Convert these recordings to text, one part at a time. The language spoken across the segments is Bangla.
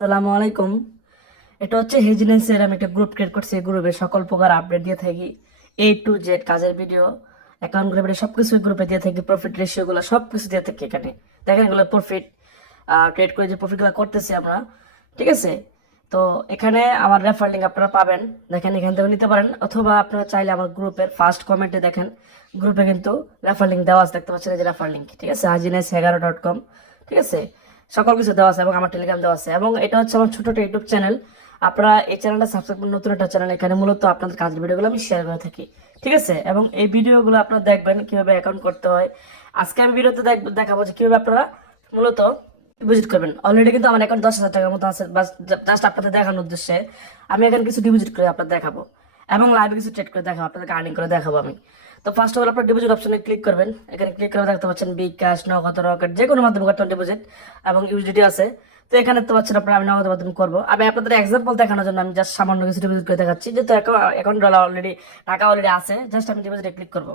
আসসালামু আলাইকুম। এটা হচ্ছে হেজিনেন্সের আমি একটা গ্রুপ ক্রিয়েট করছি। এই গ্রুপে সকল প্রকার আপডেট দিয়ে থাকি, A to Z কাজের ভিডিও, অ্যাকাউন্ট গ্রুপে সবকিছু গ্রুপে দিয়ে থাকি। প্রফিট রেশিওগুলো সবকিছু দিয়ে থাকি এখানে। দেখেন এগুলো প্রফিট ট্রেড করে যে প্রফিটগুলো করতেছি আমরা, ঠিক আছে? তো এখানে আমার রেফার লিঙ্ক আপনারা পাবেন, দেখেন এখান থেকে নিতে পারেন, অথবা আপনারা চাইলে আমার গ্রুপের ফার্স্ট কমেন্টে দেখেন, গ্রুপে কিন্তু রেফার লিঙ্ক দেওয়া আছে, দেখতে পাচ্ছেন এই যে রেফার লিঙ্ক, ঠিক আছে, hajines11.com, ঠিক আছে? সকল কিছু দেওয়া আছে এবং আমার টেলিগ্রাম দেওয়া আছে, এবং এটা হচ্ছে আমার ছোট একটা ইউটিউব চ্যানেল। আপনারা এই চ্যানেলটা সাবস্ক্রাইব করুন, নতুন একটা চ্যানেল। এখানে মূলত আপনাদের কাজের ভিডিওগুলো আমি শেয়ার করে থাকি, ঠিক আছে? এবং এই ভিডিওগুলো আপনারা দেখবেন কিভাবে অ্যাকাউন্ট করতে হয়। আজকে আমি ভিডিওতে দেখাবো যে কিভাবে আপনারা মূলত ডিপোজিট করবেন। অলরেডি কিন্তু আমার অ্যাকাউন্ট 10,000 টাকার মতো আছে, বাস জাস্ট আপনাদের দেখানোর উদ্দেশ্যে আমি এখানে কিছু ডিপোজিট করে আপনাদের দেখাবো, এবং লাইভে কিছু ট্রেড করে দেখাবো, আপনাদেরকে আর্নিং করে দেখাবো আমি। তো ফার্স্ট অফ অল আপনার ডিপোজিট অপশনে ক্লিক করবেন। এখানে ক্লিক করে দেখতে পাচ্ছেন বিকাশ, নগদ, রকেট, যে কোনো মাধ্যমে করতে ডিপোজিট, এবং ইউজিডি আছে। তো এখানে তো পাচ্ছেন আপনার, আমি নগদ মাধ্যমে করবো। আমি আপনাদের এক্সাম্পল দেখানোর জন্য আমি জাস্ট সামান্য কিছু ডিপোজিট করে দেখাচ্ছি, যেহেতু অ্যাকাউন্ট ডলার অলরেডি, টাকা অলরেডি আছে, জাস্ট আমি ডিপোজিটে ক্লিক করবো।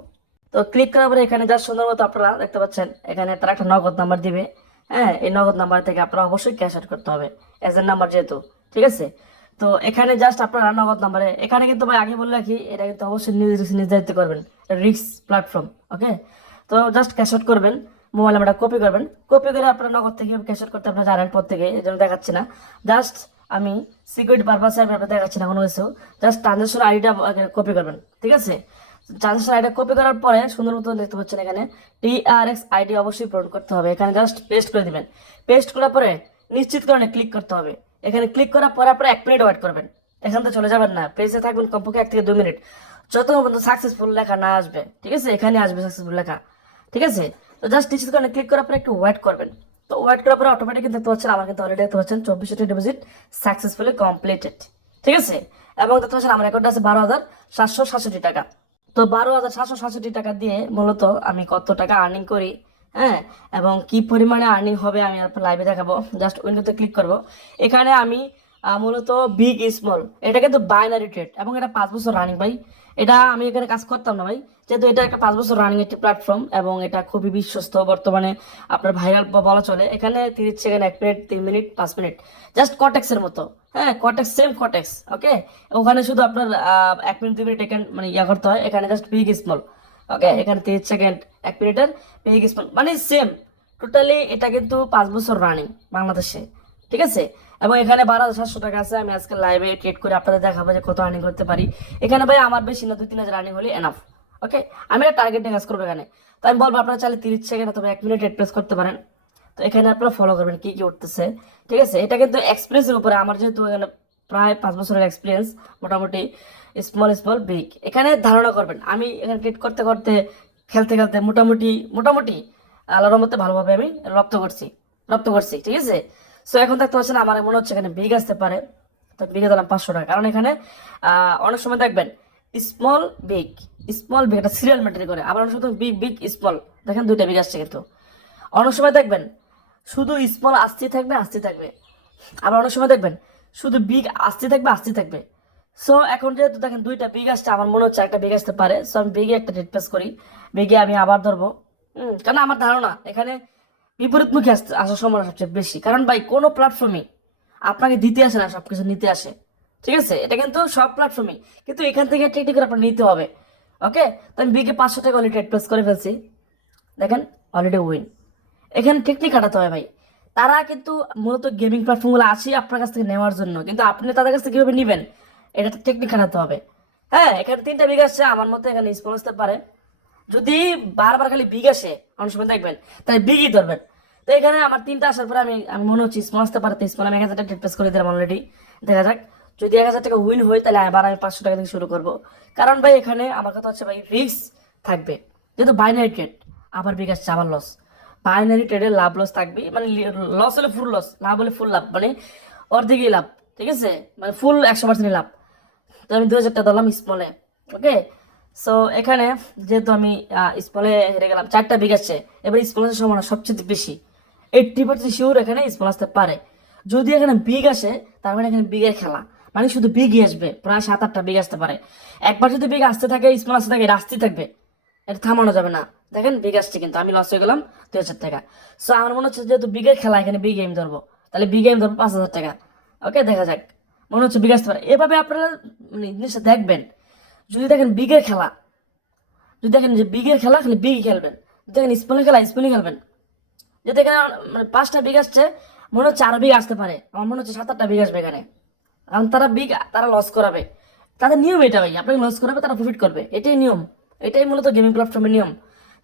তো ক্লিক করার পরে এখানে জাস্ট সুন্দর মতো আপনারা দেখতে পাচ্ছেন এখানে তারা একটা নগদ নাম্বার দিবে। হ্যাঁ, এই নগদ নাম্বার থেকে আপনারা অবশ্যই ক্যাশ আউট করতে হবে, এজেন্ট নাম্বার যেহেতু, ঠিক আছে? তো এখানে জাস্ট আপনারা নগদ নাম্বারে, এখানে কিন্তু ভাই আগে বলে রাখি, এটা কিন্তু অবশ্যই নির্ধারিত করবেন, রিস্ক প্ল্যাটফর্ম, ওকে? তো জাস্ট ক্যাশ আউট করবেন, মোবাইল নাম্বারটা কপি করবেন, কপি করে আপনারা নগদ থেকে ক্যাশ আউট করতে আপনারা জানেন পর থেকে, এই জন্য দেখাচ্ছি না। জাস্ট আমি সিকিউরিটি পারপাসে আমি আপনার দেখাচ্ছি না কোনো কিছু, জাস্ট ট্রানজাকশন আইডিটা কপি করবেন, ঠিক আছে? ট্রানজাকশন আইডিটা কপি করার পরে সুন্দর মতো দেখতে পাচ্ছেন এখানে TRX আইডি অবশ্যই পূরণ করতে হবে। এখানে জাস্ট পেস্ট করে দিবেন। পেস্ট করার পরে নিশ্চিতকরণে ক্লিক করতে হবে। এখানে ক্লিক করার পরে আপনারা 1 মিনিট ওয়েট করবেন, এখান থেকে চলে যাবেন না, পেজে থাকবেন কমপক্ষে 1 থেকে 2 মিনিট, যত পর্যন্ত সাকসেসফুল লেখা না আসবে, ঠিক আছে? এখানে আসবে সাকসেসফুল লেখা, ঠিক আছে? তো জাস্ট নিশ্চিতকরণে ক্লিক করার পরে একটু ওয়েট করবেন। তো ওয়েট করার পরে অটোমেটিক দেখতে পাচ্ছেন, আমার কিন্তু অলরেডি দেখতে পাচ্ছেন 24টি ডিপোজিট সাকসেসফুলি কমপ্লিটেড, ঠিক আছে? এবং দেখতে পাচ্ছেন আমার অ্যাকাউন্টে আছে 12,767 টাকা। তো 12,767 টাকা দিয়ে মূলত আমি কত টাকা আর্নিং করি, হ্যাঁ, এবং কি পরিমাণে আর্নিং হবে আমি আপনার লাইভে দেখাবো। জাস্ট উইন্ডোতে ক্লিক করব। এখানে আমি মূলত বিগ স্মল, এটা কিন্তু বাইনারি ট্রেড, এবং এটা 5 বছর রানিং ভাই। এটা আমি এখানে কাজ করতাম না ভাই, যেহেতু এটা একটা 5 বছর রানিং একটি প্ল্যাটফর্ম, এবং এটা খুবই বিশ্বস্ত, বর্তমানে আপনার ভাইরাল বলা চলে। এখানে 30 second, 1 minute, 3 minute, 5 minute, just কটেক্সের মতো। হ্যাঁ, কটেক্স, সেম কটেক্স, ওকে? ওখানে শুধু আপনার 1 মিনিট, 2 মিনিট এখানে মানে করতে হয়, এখানে জাস্ট বিগ স্মল, ওকে? এখানে 30 সেকেন্ড, 1 মিনিটের বিগ স্মল, মানে সেম টোটালি। এটা কিন্তু 5 বছর রানিং বাংলাদেশে, ঠিক আছে? এবং এখানে 12,700 টাকা আছে। আমি আজকে লাইভে ট্রেড করে আপনাদের দেখাবো যে কত আর্নিং করতে পারি। এখানে ভাই আমার বেশি না, 2-3 হাজার আর্নিং হলে এনাফ, ওকে? আমি একটা টার্গেট নিয়ে কাজ করবো এখানে। তো আমি বলবো আপনারা চাইলে 30 সেকেন্ড অথবা 1 মিনিট ট্রেড প্রেস করতে পারেন। তো এখানে আপনারা ফলো করবেন কি কি উঠতেছে, ঠিক আছে? এটা কিন্তু এক্সপিরিয়েন্সের উপরে, আমার যেহেতু এখানে প্রায় 5 বছরের এক্সপিরিয়েন্স, মোটামুটি স্মল স্মল বিগ, এখানে ধারণা করবেন। আমি এখানে ট্রেড করতে করতে, খেলতে খেলতে মোটামুটি মোটামুটি আল্লাহর মধ্যে ভালোভাবে আমি রপ্ত করছি, ঠিক আছে? সো এখন দেখতে পাচ্ছেন আমার মনে হচ্ছে এখানে বিগ আসতে পারে। তো বিগে দিলাম 500 টাকা, কারণ এখানে অনেক সময় দেখবেন স্মল বিগ, স্মল বিগ, এটা সিরিয়াল মেনটেন করে। আবার অনেক সময় বিগ বিগ স্মল, দেখেন দুইটা বিগ আসছে কিন্তু। অনেক সময় দেখবেন শুধু স্মল আসতে থাকবে। আবার অনেক সময় দেখবেন শুধু বিগ আসতে থাকবে। সো এখন যেহেতু দেখেন দুইটা বিগ আসছে, আমার মনে হচ্ছে একটা বিগ আসতে পারে। সো আমি বিগে একটা রেড প্রেস করি, বিগে আমি আবার ধরবো। কারণ আমার ধারণা এখানে বিপরীতমুখী আসার সম্ভাবনা সবচেয়ে বেশি, কারণ ভাই কোনো প্ল্যাটফর্মই আপনাকে দিতে আসে না, সবকিছু নিতে আসে, ঠিক আছে? এটা কিন্তু সব প্ল্যাটফর্মই, কিন্তু এখান থেকে একটি একটি করে আপনার নিতে হবে, ওকে? তো আমি বিগে 500 টাকা অলরেডি রেড প্রেস করে ফেলছি, দেখেন অলরেডি উইন। এখানে টেকনিক খাটাতে হয় ভাই। তারা কিন্তু মূলত গেমিং প্ল্যাটফর্মগুলো আসে আপনার কাছ থেকে নেওয়ার জন্য, কিন্তু আপনি তাদের কাছ থেকে কিভাবে নেবেন, এটা টেকনিক খাটাতে হবে। হ্যাঁ, এখানে 3টা বিঘা আসছে, আমার মতে এখানে স্পন আসতে পারে। যদি বারবার খালি বিগ আসে অনেক সময় দেখবেন, তাহলে বিগই ধরবেন। তো এখানে আমার 3টা আসার পরে আমি আমি মনে হচ্ছে স্মল আসতে পারে, তো স্মল আমি 1,000 টাকা প্রেস করে দিলাম অলরেডি। দেখা যাক, যদি 1,000 টাকা উইন হয় তাহলে আবার আমি 500 টাকা থেকে শুরু করব। কারণ ভাই এখানে আমার কথা হচ্ছে ভাই রিস্ক থাকবে, যেহেতু বাইনারি ট্রেড, আবার বিগ আসছে আবার লস। বাইনারি ট্রেডে লাভ লস থাকবে, মানে লস হলে ফুল লস, লাভ হলে ফুল লাভ, মানে অর্ধেকই লাভ, ঠিক আছে? মানে ফুল 100% লাভ। তো আমি 2,000 টাকা দিলাম স্মলে, ওকে? সো এখানে যেহেতু আমি স্মলে হেরে গেলাম, 4টা বিগ আসছে, এবার স্মল আসার সম্ভাবনা সবচেয়ে বেশি, 80% শিওর এখানে স্মল আসতে পারে। যদি এখানে বিগ আসে তার মানে এখানে বিগের খেলা, মানে শুধু বিগই আসবে, প্রায় 7-8টা বিগ আসতে পারে। একবার যদি বিগ আসতে থাকে, স্মল আসতে থাকে, এটা আসতেই থাকবে, এটা থামানো যাবে না। দেখেন বিগ আসছে, কিন্তু আমি লস হয়ে গেলাম 2,000 টাকা। সো আমার মনে হচ্ছে যেহেতু বিগের খেলা, এখানে বিগ গেম ধরবো, তাহলে বিগ গেম ধরবো 5,000 টাকা। ওকে, দেখা যাক, মনে হচ্ছে বিগ আসতে পারে। এভাবে আপনারা মানে জিনিসটা দেখবেন। যদি দেখেন বিগের খেলা, যদি দেখেন যে বিগের খেলা, খালি বিগই খেলবেন। যদি দেখেন স্পনের খেলা, স্পনই খেলবেন। যদি এখানে মানে 5টা বিগ আসছে, মনে হচ্ছে আরো বিগ আসতে পারে। আমার মনে হচ্ছে 7-8টা বিগ আসবে এখানে। কারণ তারা বিগ, তারা লস করাবে। তাদের নিয়ম এটা ভাই, আপনাকে লস করাবে, তারা প্রফিট করবে, এটাই নিয়ম। এটাই মূলত গেমিং প্ল্যাটফর্মের নিয়ম।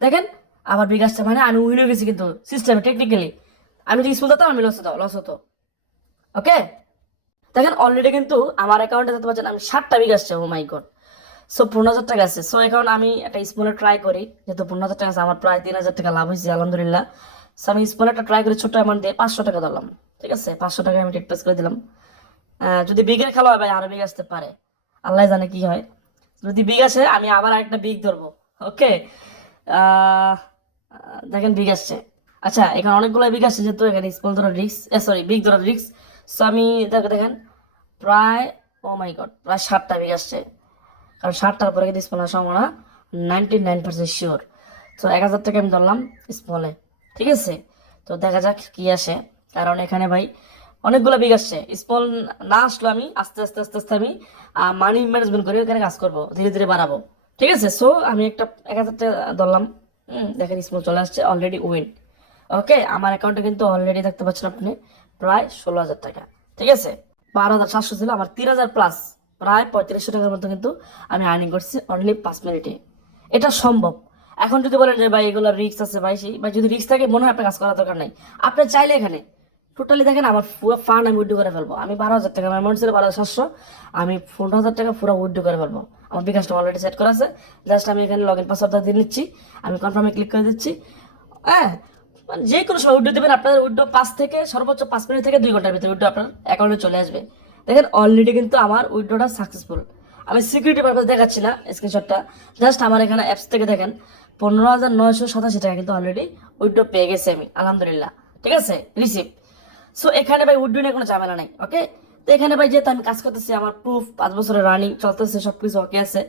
দেখেন আবার বিগ আসছে, মানে আমি উইন হয়ে গেছি, কিন্তু সিস্টেমে টেকনিক্যালি আমি যদি স্কুল দিতাম আমি লস হতো। ওকে, দেখেন অলরেডি কিন্তু আমার অ্যাকাউন্টে দেখতে পাচ্ছেন আমি 7টা বিগ আসছে। ও মাই গড। সো 15,000 টাকা আছে। সো এখন আমি একটা স্মলে ট্রাই করি, যেহেতু 15,000 টাকা আছে, আমার প্রায় 3,000 টাকা লাভ হয়েছে আলহামদুলিল্লাহ। সো আমি স্মলে একটা ট্রাই করি, ছোট অ্যামাউন্ট দিয়ে 500 টাকা দিলাম। ঠিক আছে, 500 টাকা আমি টেক প্রেস করে দিলাম। যদি বিগের খেলা হয় ভাই, আরো বিগ আসতে পারে, আল্লাহ জানে কি হয়। যদি বিগ আসে আমি আবার একটা বিগ ধরবো। ওকে, দেখেন বিগ আসছে। আচ্ছা, এখানে অনেকগুলো বিগ আসছে, যেহেতু এখানে স্মল ধরার রিক্স, সরি বিগ ধরার রিক্স। সো আমি দেখেন প্রায়, ও মাই গড, প্রায় 7টা বিগ আসছে। কারণ 7টার পরে কিন্তু স্মল আসার সম্ভাবনা 99% শিওর। তো 1,000 টাকা আমি ধরলাম স্মলে। ঠিক আছে, তো দেখা যাক কি আসে। কারণ এখানে ভাই অনেকগুলো বিগ আসছে। স্মল না আসলো, আমি আস্তে আস্তে আস্তে আস্তে আমি মানি ম্যানেজমেন্ট করে এখানে কাজ করবো, ধীরে ধীরে বাড়াবো। ঠিক আছে, সো আমি একটা 1,000 টাকা ধরলাম। দেখেন স্মল চলে আসছে, অলরেডি উইন। ওকে, আমার অ্যাকাউন্টে কিন্তু অলরেডি দেখতে পাচ্ছেন আপনি প্রায় 16,000 টাকা। ঠিক আছে, 12,700 ছিল, আমার 3,000 প্লাস, প্রায় 3500 টাকার মতো কিন্তু আমি আর্নিং করছি অনলি 5 মিনিটে। এটা সম্ভব। এখন যদি বলেন যে ভাই এগুলো রিস্ক আছে, ভাই সেই ভাই যদি রিস্ক থাকে, মনে হয় আপনার কাজ করার দরকার নাই। আপনি চাইলে এখানে টোটালি দেখেন আমার পুরো ফান্ড আমি উইথড্র করে ফেলবো। আমি 12,000 টাকা, আমার অ্যামাউন্ট ছিল 12,700, আমি 15,000 টাকা পুরো উইথড্র করে ফেলবো। আমার বিকাশটা অলরেডি সেট করা আছে। জাস্ট আমি এখানে লগ ইন পাসওয়ার্ডটা দিয়ে নিচ্ছি, আমি কনফার্মে ক্লিক করে দিচ্ছি। হ্যাঁ, মানে যে কোনো সময় উইড্রো দেবেন, আপনাদের উইড্রো 5 থেকে সর্বোচ্চ 5 মিনিট থেকে 2 ঘন্টার ভিতরে উইড্রো আপনার অ্যাকাউন্টে চলে আসবে। দেখেন অলরেডি কিন্তু আমার উইড্রোটা সাকসেসফুল। আমি সিকিউরিটি পারপাস দেখাচ্ছি না স্ক্রিনশটটা, জাস্ট আমার এখানে অ্যাপস থেকে দেখেন 15,987 টাকা কিন্তু অলরেডি উইড্রো পেয়ে গেছি আমি আলহামদুলিল্লাহ। ঠিক আছে, রিসিভ। সো এখানে ভাই উইড্রো নিয়ে কোনো ঝামেলা নাই। ওকে, তো এখানে ভাই যেহেতু আমি কাজ করতেছি, আমার প্রুফ 5 বছরের রানিং চলতেছে, সবকিছু ওকে আছে।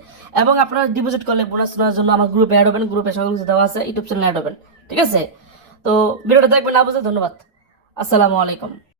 এবং আপনারা ডিপোজিট করলে বোনাস নেওয়ার জন্য আমার গ্রুপে অ্যাড হবেন, গ্রুপে সকল কিছু দেওয়া আছে, ইউটিউব চ্যানেলে অ্যাড হবেন। ঠিক আছে, তো ভিডিওটা দেখবেন, না বুঝলে ধন্যবাদ। আসসালামু আলাইকুম।